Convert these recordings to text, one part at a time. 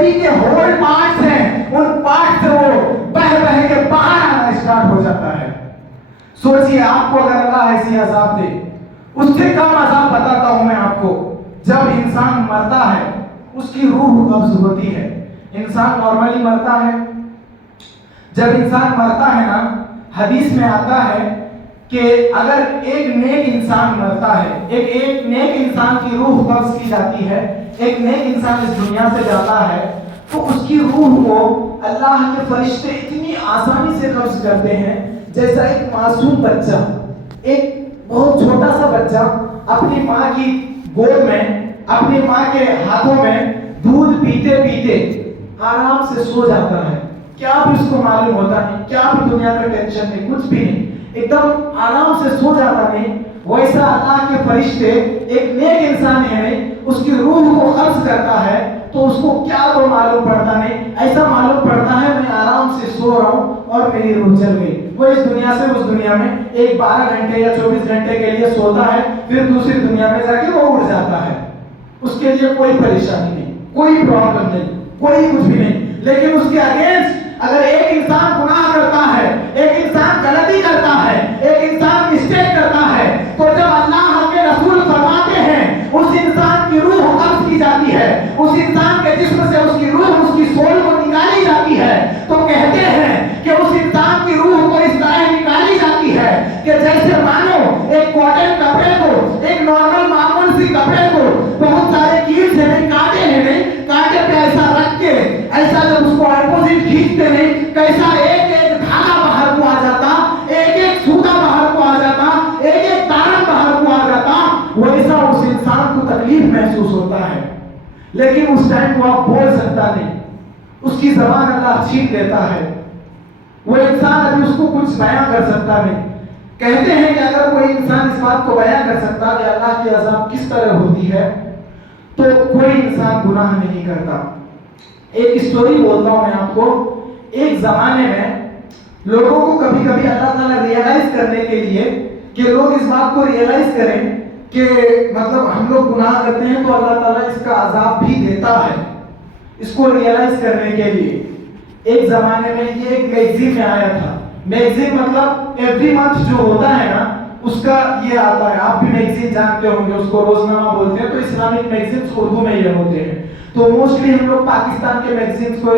Body کے whole parts ہیں، in part سے وہ بہ کے باہر آنا اسٹارٹ ہو جاتا ہے۔ سوچئے آپ کو اگر اللہ ایسی عذاب دے، اس سے کم عذاب بتاتا ہوں میں آپ کو۔ جب انسان مرتا ہے اس کی روح قبض ہوتی ہے۔ انسان نارملی مرتا ہے، جب انسان مرتا ہے نا، حدیث میں آتا ہے کہ اگر ایک نیک انسان مرتا ہے، ایک نیک انسان کی روح قبض کی جاتی ہے، ایک نیک انسان اس دنیا سے جاتا ہے، تو اس کی روح کو اللہ کے فرشتے اتنی آسانی سے قبض کرتے ہیں جیسا ایک معصوم بچہ، ایک بہت چھوٹا سا بچہ اپنی ماں کی گود میں، اپنی ماں کے ہاتھوں میں دودھ پیتے پیتے آرام سے سو جاتا ہے۔ کیا بھی اس کو معلوم ہوتا نہیں، کیا بھی دنیا کا ٹینشن نہیں، کچھ بھی نہیں، ایک دم آرام سے سو جاتا نہیں۔ ویسا اللہ کے فرشتے ایک نیک انسان ہے، اس کی روح کو قبض کرتا ہے تو اس کو کیا تو معلوم پڑتا نہیں، ایسا معلوم پڑتا ہے میں آرام سے سو رہا ہوں اور میری روح چل گئی۔ وہ اس دنیا سے اس دنیا میں ایک 12 گھنٹے یا 24 گھنٹے کے لیے سوتا ہے، پھر دوسری دنیا میں جا کے وہ اڑ جاتا ہے۔ اس کے لیے کوئی پریشانی نہیں، کوئی پرابلم نہیں، کوئی کچھ بھی نہیں۔ لیکن اس کے اگینسٹ اگر ایک انسان گناہ کرتا ہے، ایک انسان غلطی کرتا ہے، ایک انسان مسٹیک کرتا ہے، تو جب اللہ کے رسول فرماتے ہیں اس انسان کی روح قبض کی جاتی ہے، اس انسان کے جسم سے اس کی روح، اس کی سول کو نکالی جاتی ہے، تو کہتے ہیں کہ اس انسان کی روح کو اس طرح نکالی جاتی ہے کہ جیسے مانو ایک کاٹن کپڑے کو، ایک نارمل معمول سی کپڑے کو بہت سارے کیل سے نہیں، کانٹے ہیں نہیں، کانٹے پہ ایسا رکھ کے ایسا جب اس کو اپوزٹ کھینچتے نہیں، کیسا ایک ایک دھاگا باہر کو آ جاتا، ایک ایک سوتا باہر کو آ جاتا، ایک ایک تارا باہر کو آ جاتا، ویسا اس انسان کو تکلیف محسوس ہوتا ہے۔ لیکن اس ٹائم وہ آپ بول سکتا نہیں، اس کی زبان اللہ چھین لیتا ہے، وہ انسان ابھی اس کو کچھ بیان کر سکتا نہیں۔ کہتے ہیں کہ اگر کوئی انسان اس بات کو بیان کر سکتا کہ اللہ کی عذاب کس طرح ہوتی ہے تو کوئی انسان گناہ نہیں کرتا۔ ایک سٹوری بولتا ہوں میں آپ کو۔ ایک زمانے میں لوگوں کو کبھی کبھی اللہ تعالیٰ ریئلائز کرنے کے لیے کہ لوگ اس بات کو ریئلائز کریں کہ مطلب ہم لوگ گناہ کرتے ہیں تو اللہ تعالیٰ اس کا عذاب بھی دیتا ہے، اس کو ریئلائز کرنے کے لیے ایک زمانے میں یہ ایک میگزین میں آیا تھا۔ میگزین مطلب ایوری منتھ جو ہوتا ہے نا اس کا یہ آتا ہے، آپ بھی میگزین جانتے ہوں گے، اس کو روزنامہ بولتے ہیں، تو اسلامک میگزینس اردو میں یہ ہوتے ہیں۔ تو موسٹلی ہم لوگ پاکستان کے میگزینس کو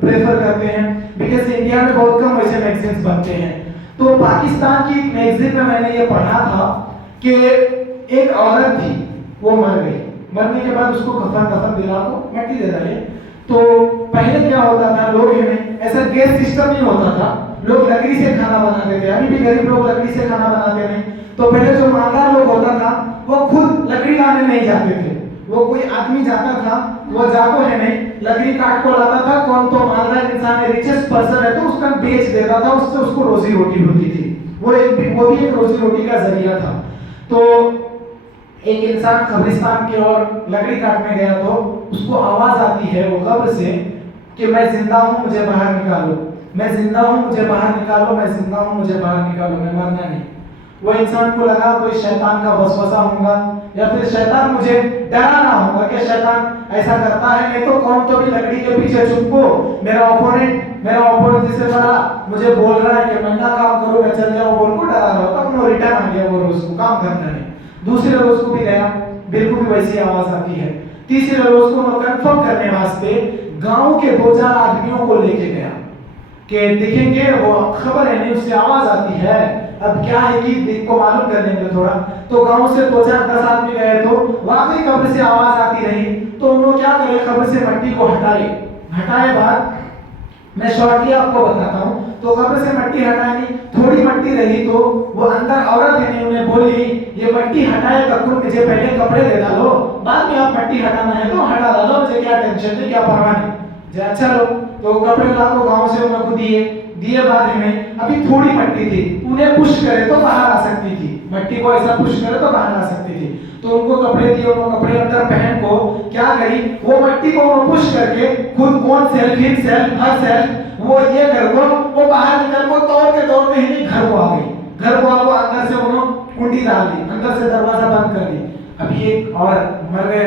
پریفر کرتے ہیں بیکاز انڈیا میں بہت کم ایسے میگزینس بنتے ہیں۔ تو پاکستان کی ایک میگزین میں نے یہ پڑھا تھا کہ ایک عورت تھی، وہ مر گئی، مرنے کے بعد اس کو کفن دلا کو مٹی دے ڈالے۔ تو پہلے کیا ہوتا تھا، لوگ ایسا گیس سسٹم نہیں ہوتا تھا، لوگ لکڑی سے کھانا بناتے تھے، ابھی بھی غریب لوگ لکڑی سے کھانا بناتے ہیں۔ تو پہلے جو مالدار لوگ ہوتا تھا وہ خود لکڑی لانے نہیں جاتے تھے، وہ کوئی آدمی جاتا تھا، وہ جا کو لکڑی کاٹ کو لاتا تھا، کون تو مالدار انسان ہے، ریچسٹ پرسن ہے تو اس کا بیچ دیتا تھا، اس سے اس کو روزی روٹی ہوتی تھی، وہ بھی ایک روزی روٹی کا ذریعہ تھا۔ تو ایک انسان قبرستان کی اور لکڑی کاٹنے گیا تو اس کو آواز آتی ہے وہ قبر سے کہ میں زندہ ہوں، مجھے باہر نکالو، میں زندہ ہوں، مجھے باہر نکالو، میں زندہ ہوں، مجھے باہر نکالو، میں مرنا نہیں۔ وہ انسان کو لگا کوئی شیطان کا وسوسہ ہوگا یا پھر شیطان مجھے ڈرانا ہوگا کہ شیطان ایسا کرتا ہے، نہیں تو کون تو بھی لکڑی کے پیچھے چھپ کو میرا اوپوننٹ جس سے بڑا مجھے بول رہا ہے کہ میں نہ کام کروں، میں چل جاؤں، بول کو ڈرا رہا ہوتا، انہوں ریٹرن آ گیا وہ روز کو کام کرنا نہیں۔ دوسرے روز کو بھی گیا، بالکل بھی ویسی آواز آتی ہے۔ تیسرے روز کو وہ کنفرم کرنے واسطے گاؤں کے 2-4 آدمیوں کو لے کے گیا کہ دیکھیں گے وہ خبر ہے نہیں، اس سے آواز آتی ہے، اب کیا ہے کہ دیکھ کو معلوم کر لیں گے تھوڑا۔ تو گاؤں سے 2-4-10 آدمی گئے تو واقعی قبر سے آواز آتی رہی، تو انہوں کیا کرے، قبر سے مٹی کو ہٹائے بعد میں شارٹلی آپ کو بتاتا ہوں۔ تو قبر سے مٹی ہٹائی، تھوڑی مٹی رہی تو وہ اندر عورت ہے نہیں، انہیں بولی یہ مٹی ہٹائے ککڑ، مجھے پہلے کپڑے دے ڈالو، بعد میں آپ مٹی ہٹانا ہے تو ہٹا ڈالو، مجھے کیا ٹینشن ہے، کیا پرواہ نہیں، جی اچھا لو۔ تو کپڑے لا کو گاؤں سے انہوں کو دیے بعد ہمیں ابھی تھوڑی مٹی تھی، انہیں پش کرے تو باہر آ سکتی تھی، مٹی کو ایسا پش کرے تو باہر آ سکتی تھی۔ تو ان کو کپڑے دیے، انہوں کپڑے اندر پہن کو کیا کری، وہ مٹی کو انہوں پش کر کے خود اون سیلف ہر سیلف وہ یہ کر کو وہ باہر نکل کو توڑتے ہی گھر کو آ گئی۔ گھر کو اندر سے انہوں کنڈی ڈال دی، اندر سے دروازہ بند کر دی۔ ابھی ایک اور مر گئے،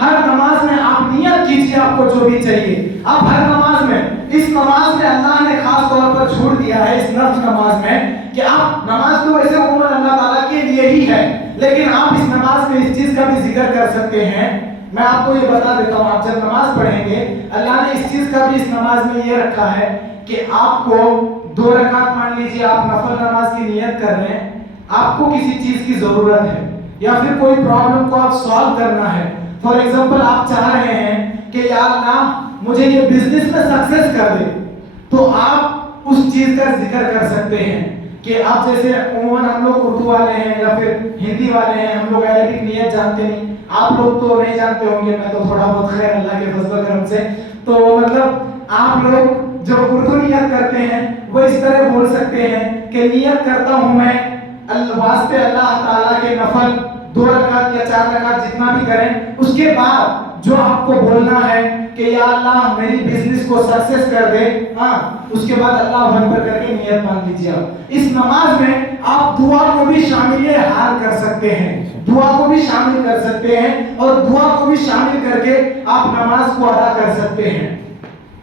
ہر نماز میں آپ نیت کیجیے آپ کو جو بھی چاہیے. آپ ہر نماز میں, اس نماز میں اللہ نے خاص طور پر چھوڑ دیا ہے اس نفل نماز میں کہ آپ نماز تو ویسے عموماً اللہ تعالیٰ کے لیے ہی ہے, لیکن آپ اس نماز میں اس چیز کا بھی ذکر کر سکتے ہیں. میں آپ کو یہ بتا دیتا ہوں, آپ جب نماز پڑھیں گے اللہ نے اس چیز کا بھی اس نماز میں یہ رکھا ہے کہ آپ کو 2 رکعت, مان لیجیے آپ نفل نماز کی نیت کر رہے ہیں, آپ کو کسی چیز کی ضرورت ہے یا پھر کوئی پرابلم کو آپ سالو کرنا ہے. فار ایگزامپل آپ چاہ رہے ہیں کہ یا اللہ مجھے یہ بزنس میں سکسیس کر دے, تو آپ اس چیز کا ذکر کر سکتے ہیں کہ آپ جیسے عموماً ہم لوگ اردو والے ہیں یا پھر ہندی والے ہیں, ہم لوگ عربک نیت جانتے نہیں, آپ لوگ تو نہیں جانتے ہوں گے, میں تو تھوڑا بہت خیر اللہ کے فضل و کرم سے. تو مطلب آپ لوگ جو اردو نیت کرتے ہیں وہ اس طرح بول سکتے ہیں کہ نیت کرتا ہوں میں واسطے اللہ تعالیٰ کے نفل 2 رکعت یا 4 رکعت جتنا بھی کریں, اس کے بعد جو آپ کو بولنا ہے کہ یا اللہ میری بزنس کو سکسیس کر دے, ہاں اس کے بعد اللہ اکبر کر کے نیت مان لیجیے. اس نماز میں آپ دعا کو بھی شامل حال کر سکتے ہیں, دعا کو بھی شامل کر سکتے ہیں اور دعا کو بھی شامل کر کے آپ نماز کو ادا کر سکتے ہیں.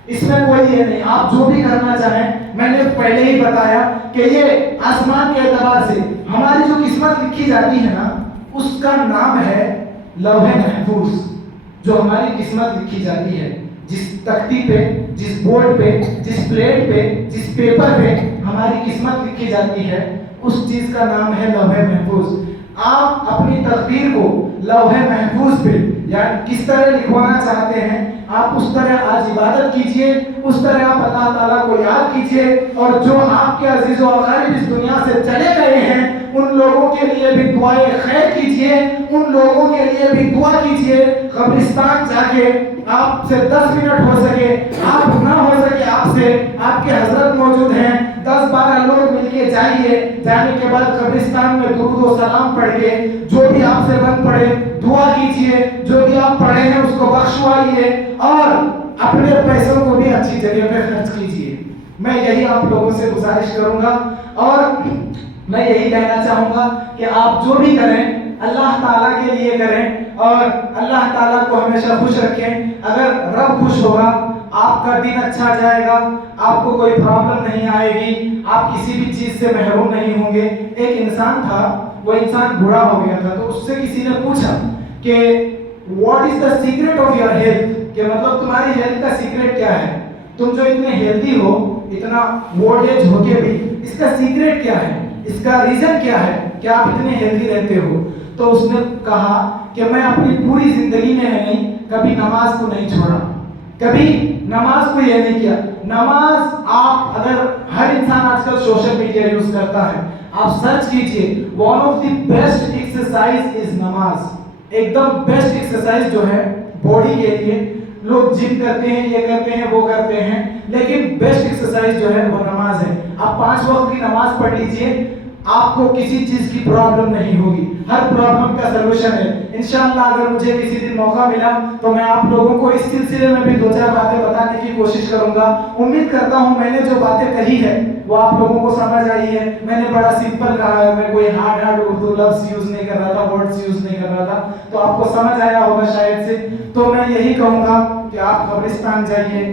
اس میں کوئی یہ نہیں, آپ جو بھی کرنا چاہیں. میں نے پہلے ہی بتایا کہ یہ آسمان کے اعتبار سے ہماری جو قسمت لکھی جاتی ہے نا, اس کا نام ہے لوح محفوظ. جو ہماری قسمت لکھی جاتی ہے, جس تختی پہ, جس بورڈ پہ, جس پلیٹ پہ, جس پیپر پہ ہماری قسمت لکھی جاتی ہے, اس چیز کا نام ہے لوح محفوظ. آپ اپنی تقدیر کو لوح محفوظ پہ یعنی کس طرح لکھوانا چاہتے ہیں, آپ اس طرح آج عبادت کیجئے, اس طرح آپ اللہ تعالیٰ کو یاد کیجئے, اور جو آپ کے عزیز و اقارب اس دنیا سے چلے گئے ہیں ان لوگوں کے لیے بھی دعائے خیر کیجئے, ان لوگوں کے لیے بھی دعا کیجئے. قبرستان جا کے آپ سے 10 منٹ ہو سکے, آپ نہ ہو سکے آپ سے, آپ کے حضرت موجود ہیں, 10-12 لوگ مل کے جائیے. جانے کے بعد قبرستان میں درود و سلام پڑھ کے جو بھی آپ سے بن پڑے دعا کیجئے, جو بھی آپ پڑھے ہیں اس کو بخشوائیے اور اپنے پیسوں کو بھی اچھی جگہ پہ خرچ کیجئے. میں یہی آپ لوگوں سے گزارش کروں گا اور میں یہی کہنا چاہوں گا کہ آپ جو بھی کریں اللہ تعالیٰ کے لیے کریں اور اللہ تعالیٰ کو ہمیشہ خوش رکھیں. اگر رب خوش ہوگا آپ کا دن اچھا جائے گا, آپ کو کوئی پرابلم نہیں آئے گی, آپ کسی بھی چیز سے محروم نہیں ہوں گے. ایک انسان تھا, وہ انسان بوڑھا ہو گیا تھا, تو اس سے کسی نے پوچھا کہ what is the secret of your health, کہ مطلب تمہاری ہیلتھ کا سیکرٹ کیا ہے, تم جو اتنے ہیلتھی ہو, اتنا اولڈ ایج ہو کے بھی, اس کا سیکرٹ کیا ہے, اس کا ریزن کیا ہے کہ آپ اتنے ہیلتھی رہتے ہو. تو اس نے کہا کہ میں اپنی پوری زندگی میں نہیں کبھی نماز کو نہیں چھوڑا, کبھی نماز کو یہ نہیں کیا. نماز آپ اگر ہر انسان آج کل سوشل میڈیا یوز کرتا ہے, آپ سرچ کیجئے one of the best exercise is نماز. ایک دم بیسٹ ایکسرسائز جو ہے باڈی کے لیے, لوگ جم کرتے ہیں, یہ کرتے ہیں, وہ کرتے ہیں, لیکن بیسٹ ایکسرسائز جو ہے وہ نماز ہے. آپ 5 وقت کی نماز پڑھ لیجئے, آپ کو کسی چیز کی پرابلم نہیں ہوگی, ہر پرابلم کا سلوشن ہے. انشاءاللہ اگر مجھے کسی دن موقع ملا تو میں آپ لوگوں کو اس سلسلے میں بھی 2-4 باتیں بتانے کی کوشش کروں گا. امید کرتا ہوں میں نے جو باتیں کہی ہے وہ آپ لوگوں کو سمجھ آئی ہے. میں نے بڑا سمپل کہا ہے, میں کوئی ہارڈ اردو لفظ یوز نہیں کر رہا تھا, ورڈز یوز نہیں کر رہا تھا, تو آپ کو سمجھ آیا ہوگا شاید سے. تو میں یہی کہوں گا کہ آپ قبرستان جائیے,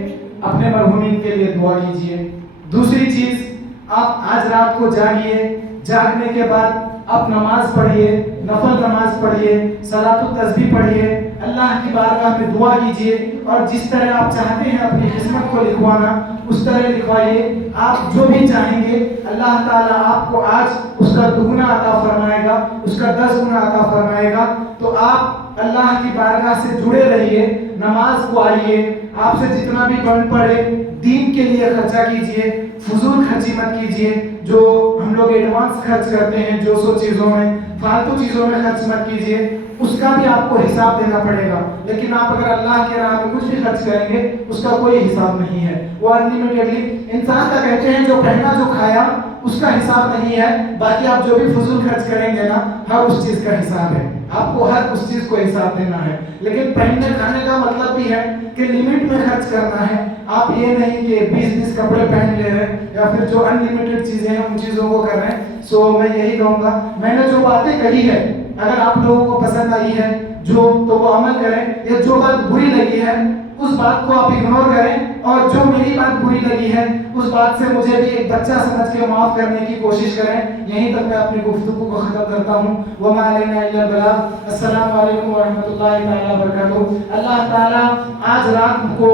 اپنے مرحومین کے لیے دعا کیجیے. دوسری چیز, آپ آج رات کو جاگیے, جاگنے کے بعد آپ نماز پڑھیے, نفل نماز پڑھیے, صلاۃ التسبیح پڑھیے, اللہ کی بارگاہ میں دعا کیجیے, اور جس طرح آپ چاہتے ہیں اپنی قسمت کو لکھوانا اس طرح لکھوائیے. آپ جو بھی چاہیں گے اللہ تعالیٰ آپ کو آج اس کا 2 گنا عطا فرمائے گا, اس کا 10 گنا عطا فرمائے گا. تو آپ اللہ کی بارگاہ سے جڑے رہیے, نماز کو آئیے, آپ سے جتنا بھی بن پڑے دین کے لیے خرچہ کیجیے, فضول خرچی مت کیجیے. جو ہم لوگ ایڈوانس خرچ کرتے ہیں 200 چیزوں میں, فالتو چیزوں میں خرچ مت کیجیے, اس کا بھی آپ کو حساب دینا پڑے گا. لیکن آپ اگر اللہ کے راہ میں کچھ بھی خرچ کریں گے اس کا کوئی حساب نہیں ہے, وہ انلیمیٹڈلی. انسان کا کہتے ہیں جو پہنا جو کھایا اس کا حساب نہیں ہے, باقی آپ جو بھی فضول خرچ کریں گے نا ہر اس چیز کا حساب ہے, آپ کو ہر اس چیز کو حساب دینا ہے. لیکن پہننے کھانے کا مطلب بھی ہے کہ لمٹ میں خرچ کرنا ہے. آپ یہ نہیں کہ 20 کپڑے پہن لے رہے ہیں یا پھر جو انلیمیٹڈ چیزیں ہیں ان چیزوں کو کر رہے ہیں. سو میں یہی کہوں گا, میں نے جو باتیں کہی ہے اگر آپ لوگوں کو پسند آئی ہے جو تو وہ عمل کریں، یا جو بات بری لگی ہے اس بات کو آپ اگنور کریں، اور جو میری بات بری لگی ہے اس بات سے مجھے بھی ایک بچہ سمجھ کے معاف کرنے کی کوشش کریں۔ یہیں تک میں اپنی گفتگو کو ختم کرتا ہوں۔ وما علینا الا البلاغ۔ السلام علیکم ورحمۃ اللہ تعالیٰ وبرکاتہ۔ اللہ تعالیٰ آج رات کو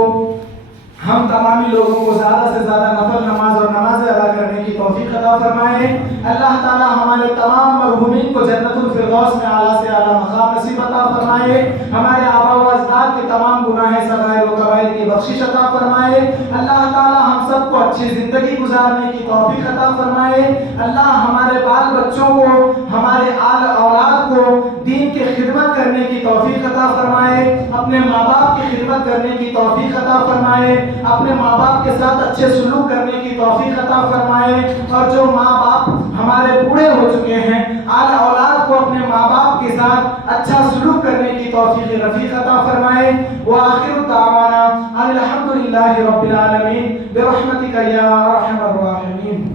ہم تمامی لوگوں کو زیادہ سے زیادہ نفل نماز اور نماز ادا کرنے کی توفیق عطا فرمائے۔ اللہ تعالیٰ ہمارے تمام مرحومین کو جنت الفردوس میں اعلیٰ سے اعلیٰ مقام نصیب عطا فرمائے۔ ہمارے آبا و اجداد کے تمام گناہ صغائر و کبائر کی بخشش عطا فرمائے۔ اللہ تعالیٰ ہم سب کو اچھی زندگی گزارنے کی توفیق عطا فرمائے۔ اللہ ہمارے بال بچوں کو، ہمارے آل اولاد کو دین کی خدمت کرنے کی توفیق عطا فرمائے، اپنے ماں باپ کی خدمت کرنے کی توفیق عطا فرمائے، اپنے ماں باپ کے ساتھ اچھے سلوک کرنے کی توفیق عطا فرمائے، اور جو ماں باپ ہمارے بوڑھے ہو چکے ہیں آل اولاد کو اپنے ماں باپ کے ساتھ اچھا سلوک کرنے کی توفیق رفیق عطا فرمائے۔ وآخر دعوانا ان الحمد للہ رب العالمین برحمتک یا ارحم الراحمین۔